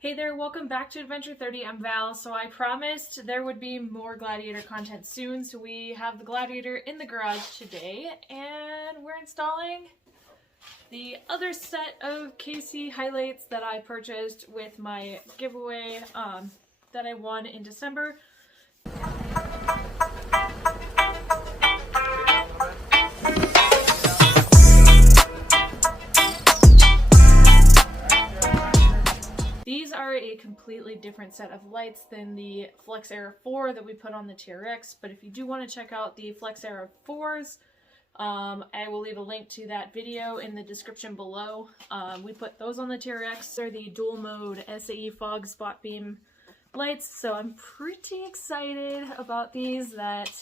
Hey there, welcome back to Adventure 30. I'm Val. So I promised there would be more Gladiator content soon, so we have the Gladiator in the garage today, and we're installing the other set of KC highlights that I purchased with my giveaway that I won in December. These are a completely different set of lights than the Flex Era 4 that we put on the TRX, but if you do want to check out the Flex Era 4s, I will leave a link to that video in the description below. We put those on the TRX. They're the dual mode SAE fog spot beam lights, so I'm pretty excited about these, that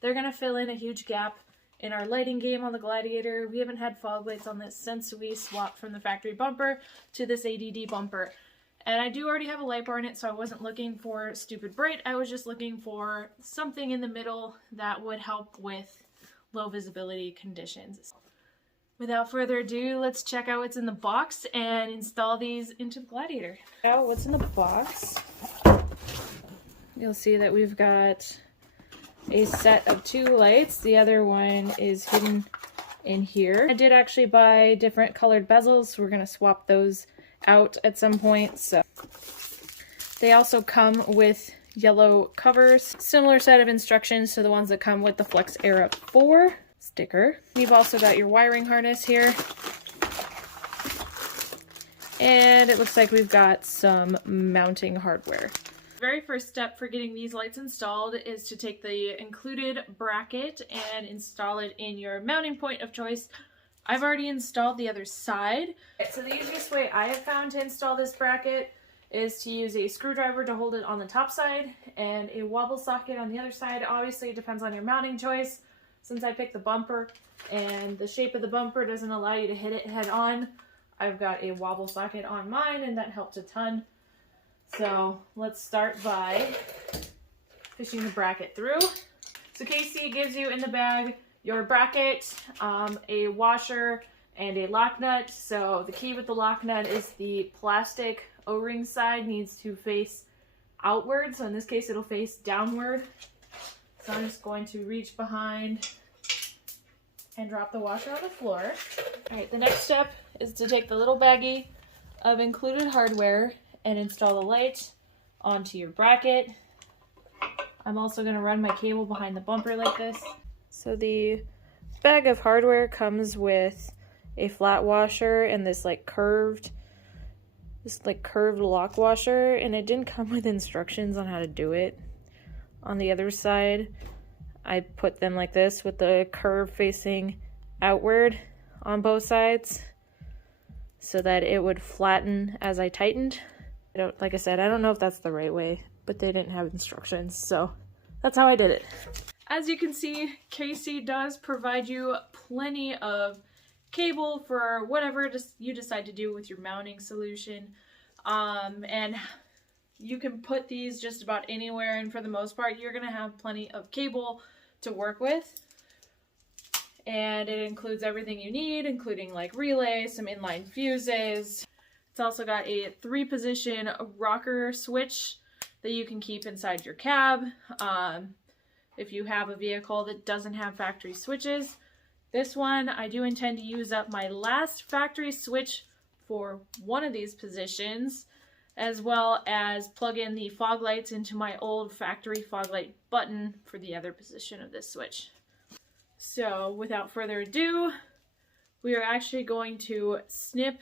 they're going to fill in a huge gap in our lighting game on the Gladiator. We haven't had fog lights on this since we swapped from the factory bumper to this ADD bumper. And I do already have a light bar in it, so I wasn't looking for stupid bright. I was just looking for something in the middle that would help with low visibility conditions. Without further ado, let's check out what's in the box and install these into the Gladiator. Now, what's in the box? You'll see that we've got a set of 2 lights. The other one is hidden in here. I did actually buy different colored bezels, so we're going to swap those out at some point. So they also come with yellow covers, similar set of instructions to the ones that come with the Flex Era 4 sticker. You've also got your wiring harness here, and it looks like we've got some mounting hardware. The very first step for getting these lights installed is to take the included bracket and install it in your mounting point of choice. I've already installed the other side. So the easiest way I have found to install this bracket is to use a screwdriver to hold it on the top side and a wobble socket on the other side. Obviously it depends on your mounting choice. Since I picked the bumper and the shape of the bumper doesn't allow you to hit it head on, I've got a wobble socket on mine, and that helped a ton. So let's start by fishing the bracket through. So KC gives you in the bag your bracket, a washer, and a lock nut. So the key with the lock nut is the plastic O-ring side needs to face outward. So in this case, it'll face downward. So I'm just going to reach behind and drop the washer on the floor. All right, the next step is to take the little baggie of included hardware and install the light onto your bracket. I'm also going to run my cable behind the bumper like this. So the bag of hardware comes with a flat washer and this curved lock washer, and it didn't come with instructions on how to do it. On the other side, I put them like this with the curve facing outward on both sides so that it would flatten as I tightened. Like I said, I don't know if that's the right way, but they didn't have instructions, so that's how I did it. As you can see, KC does provide you plenty of cable for whatever you decide to do with your mounting solution. And you can put these just about anywhere, and for the most part, you're going to have plenty of cable to work with. And it includes everything you need, including like relay, some inline fuses. It's also got a 3-position rocker switch that you can keep inside your cab. If you have a vehicle that doesn't have factory switches. This one, I do intend to use up my last factory switch for one of these positions, as well as plug in the fog lights into my old factory fog light button for the other position of this switch. So without further ado, we are actually going to snip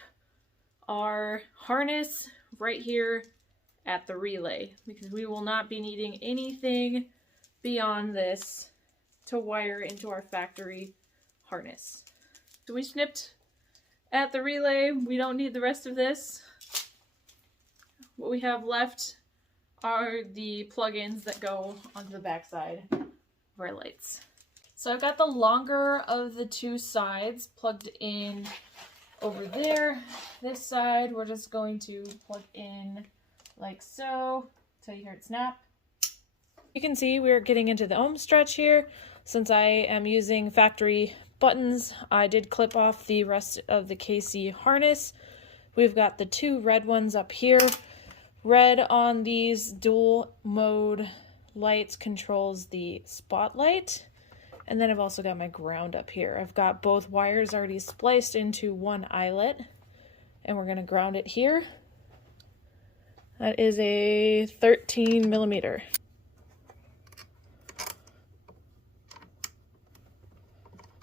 our harness right here at the relay, because we will not be needing anything beyond this to wire into our factory harness. So we snipped at the relay. We don't need the rest of this. What we have left are the plugins that go onto the back side of our lights. So I've got the longer of the 2 sides plugged in over there. This side we're just going to plug in like so until you hear it snap. You can see we're getting into the ohm stretch here. Since I am using factory buttons, I did clip off the rest of the KC harness. We've got the 2 red ones up here Red on these dual mode lights controls the spotlight. And then I've also got my ground up here. I've got both wires already spliced into one eyelet, and we're gonna ground it here. That is a 13 millimeter.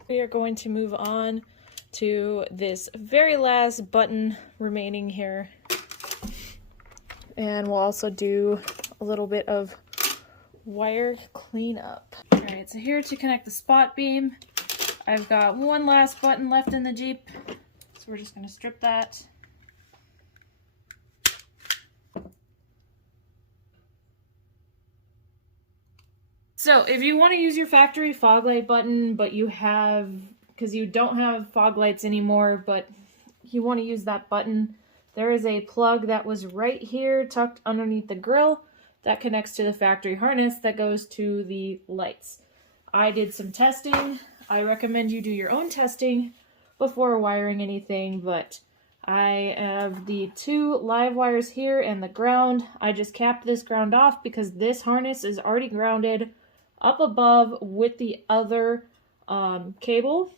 We are going to move on to this very last button remaining here. And we'll also do a little bit of wire cleanup. All right, so here to connect the spot beam, I've got one last button left in the Jeep. So we're just gonna strip that. So if you want to use your factory fog light button, but because you don't have fog lights anymore, but you want to use that button, there is a plug that was right here tucked underneath the grill that connects to the factory harness that goes to the lights. I did some testing. I recommend you do your own testing before wiring anything, but I have the 2 live wires here and the ground. I just capped this ground off because this harness is already grounded up above with the other cable.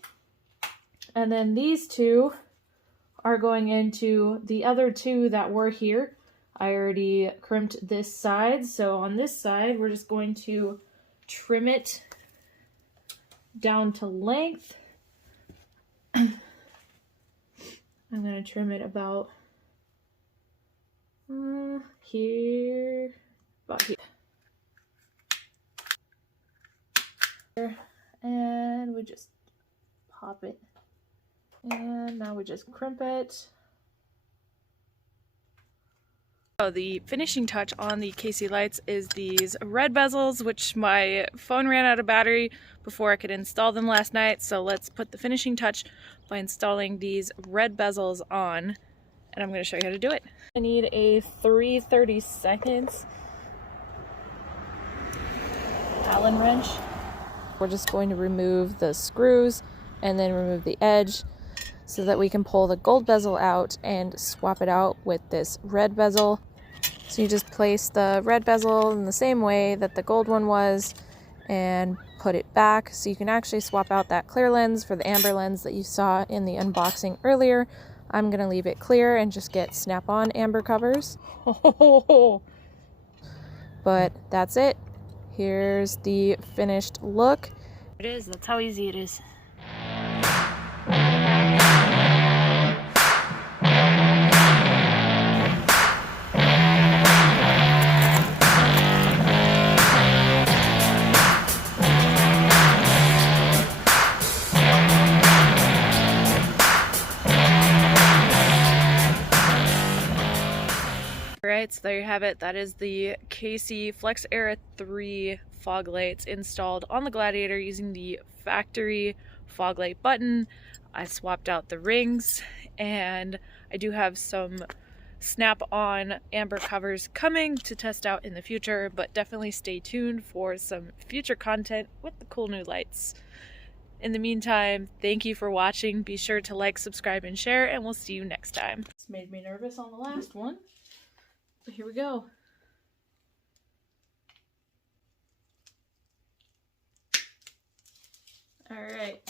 And then these 2 are going into the other 2 that were here. I already crimped this side, so on this side we're just going to trim it down to length. I'm going to trim it about here, about here. And we just pop it, and now we just crimp it. So the finishing touch on the KC lights is these red bezels, which my phone ran out of battery before I could install them last night. So let's put the finishing touch by installing these red bezels on, and I'm going to show you how to do it. I need a 3/32 Allen wrench. We're just going to remove the screws and then remove the edge so that we can pull the gold bezel out and swap it out with this red bezel. So you just place the red bezel in the same way that the gold one was and put it back, so you can actually swap out that clear lens for the amber lens that you saw in the unboxing earlier. I'm going to leave it clear and just get snap-on amber covers. But that's it. Here's the finished look. It is, that's how easy it is. Alright, so there you have it. That is the KC Flex Era 3 fog lights installed on the Gladiator using the factory fog light button. I swapped out the rings, and I do have some snap-on amber covers coming to test out in the future, but definitely stay tuned for some future content with the cool new lights. In the meantime, thank you for watching. Be sure to like, subscribe, and share, and we'll see you next time. This made me nervous on the last one. But here we go. All right.